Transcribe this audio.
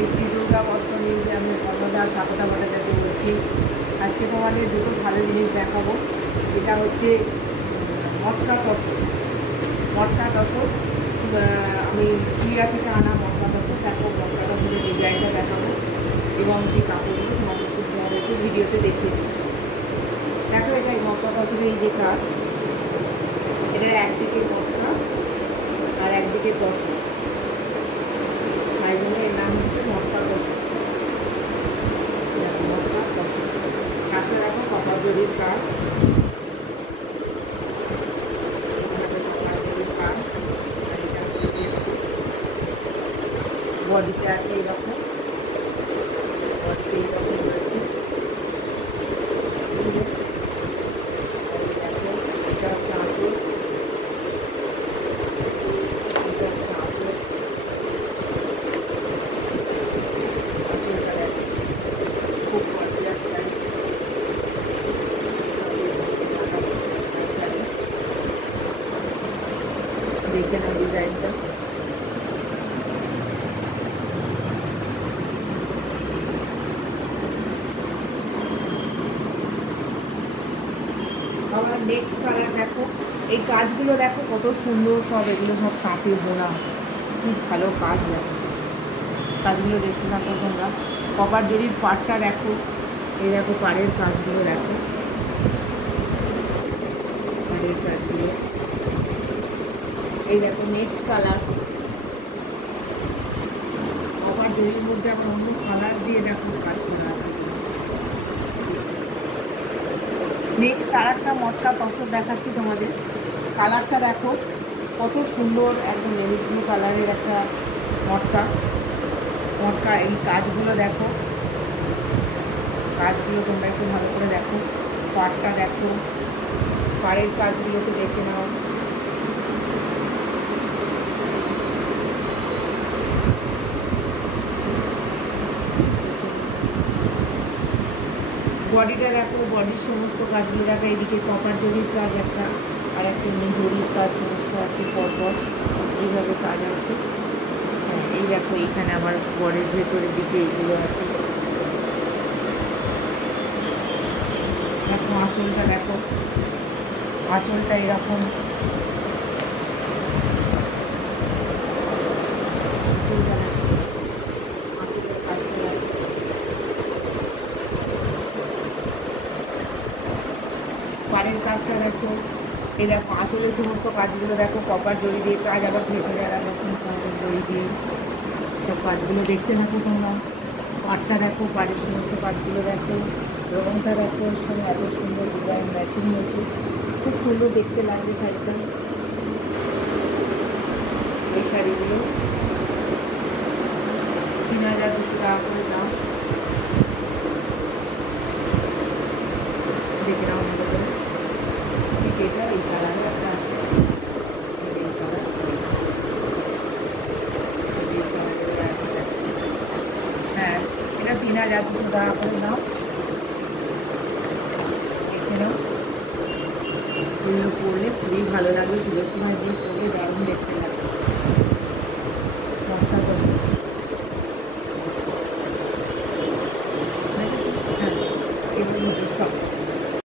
শ্রী দুর্গা বস্ত্র নিউজে আমি অন্নদা স্বাগতা ভট্টাচার্য বলছি। আজকে তোমাদের দুটো ভালো জিনিস দেখাবো। এটা হচ্ছে মটকা তসর। মটকা তসর আমি ক্রিয়া থেকে আনা মটকা তসর। দেখো মটকা তসরের ডিজাইনটা দেখাবো এবং সেই কাপড়গুলো তোমাদেরকে ভিডিওতে দেখিয়ে দিচ্ছি। দেখো এটাই মটকা তসরের এই যে কাজ, এটা একদিকে মটকা আর একদিকে তসর, তাই জন্য এর নাম হচ্ছে মটকা তসর। মটকা তসর কাজটা দেখো কপাল জরির কাজ, বডিতে আছে এইরকম, বডিতে এইরকম রয়েছে। এটা হচ্ছে আঁচল, এটা হচ্ছে আঁচল। আঁচলটা দেখো খুব গর্জিয়াস শাড়ি, শাড়ি দেখে নাও ডিজাইনটা। আবার নেক্সট কালার দেখো, এই কাজগুলো দেখো কত সুন্দর, সব এগুলো সব কাপে বোনা, খুব ভালো কাজ। দেখো কাজগুলো দেখতে থাকো তোমরা। কপার জরির পাড়টা দেখো, এই দেখো পাড়ের কাজগুলো দেখো, পাড়ের কাজগুলো। এই দেখো নেক্সট কালার, কপার জরির মধ্যে আবার অন্য কালার দিয়ে দেখো কাজ করা আছে। নেক্সট আর একটা মটকা তসর দেখাচ্ছি তোমাদের। কালারটা দেখো কত সুন্দর, একদম নেভি ব্লু কালারের একটা মটকা। মটকা এই কাজগুলো দেখো, কাজগুলো তোমরা একটু ভালো করে দেখো। পাড়টা দেখো, পাড়ের কাজগুলোকে দেখে নাও। বডিটা দেখো, বডির সমস্ত কাজগুলো দেখো। এইদিকে কপার জরির কাজ একটা, আর একটা এমনি জরির কাজ সমস্ত আছে পরপর, এইভাবে কাজ আছে। হ্যাঁ এই দেখো এইখানে আমার বডির ভেতরের দিকে এইগুলো আছে। দেখো আঁচলটা দেখো, আঁচলটা এরকম, আঁচলটা দেখো, আঁচলের কাজটা দেখো। পাড়ের কাজটা দেখো, এই দেখো আঁচলের সমস্ত কাজগুলো দেখো, কপার জড়ি দিয়ে কাজ, আবার ভেতরে আর রকম কপার জড়ি দিয়ে সব কাজগুলো দেখতে থাকো তোমরা। পাড়টা দেখো, পাড়ের সমস্ত কাজগুলো দেখো, রঙটা দেখো, এর সঙ্গে এত সুন্দর ডিজাইন ম্যাচিং হয়েছে, খুব সুন্দর দেখতে লাগবে শাড়িটা। এই শাড়িগুলো ৩,২০০ টাকা করে দাম। দেখে নাও ভালো করে। ঠিক এটা এই কালারে একটা আছে, এই কালার, এই কালারের একটা। হ্যাঁ এটা ৩,২০০ টাকা করে দাম। দেখে নাও, এগুলো পরলে খুবই ভালো লাগবে, পুজোর সময় দিয়ে পরলে দারুণ দেখতে লাগবে।